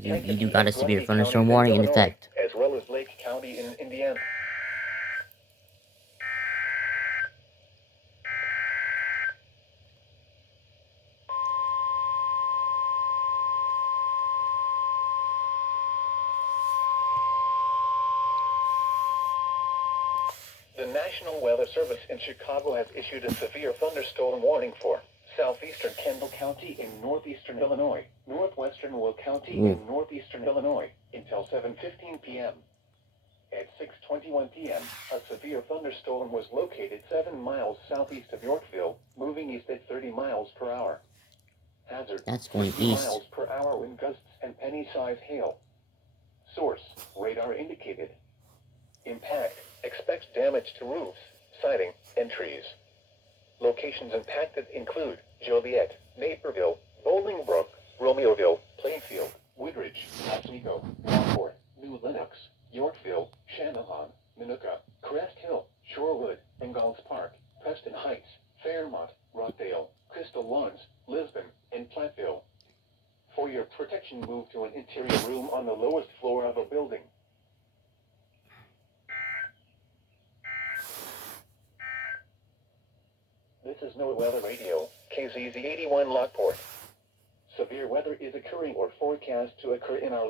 You do got a severe thunderstorm warning in effect. As well as Lake County in Indiana. The National Weather Service in Chicago has issued a severe thunderstorm warning for southeastern Kendall County in northeastern Illinois, northwestern Will County in northeastern Illinois, until 7:15 p.m. At 6:21 p.m., a severe thunderstorm was located 7 miles southeast of Yorkville, moving east at 30 miles per hour. Hazard: That's going 50 east. miles per hour wind gusts and penny-size hail. Source: radar indicated. Impact: expect damage to roofs, siding, and trees. Locations impacted include Joliet, Naperville, Bolingbrook, Romeoville, Plainfield, Woodridge, Oswego, Rockport, New Lenox, Yorkville, Channahon, Minooka, Crest Hill, Shorewood, Ingalls Park, Preston Heights, Fairmont, Rockdale, Crystal Lawns, Lisbon, and Platteville. For your protection, move to an interior room on the lowest floor of a building. This is NOAA Weather Radio, KZZ 81 Lockport. Severe weather is occurring or forecast to occur in our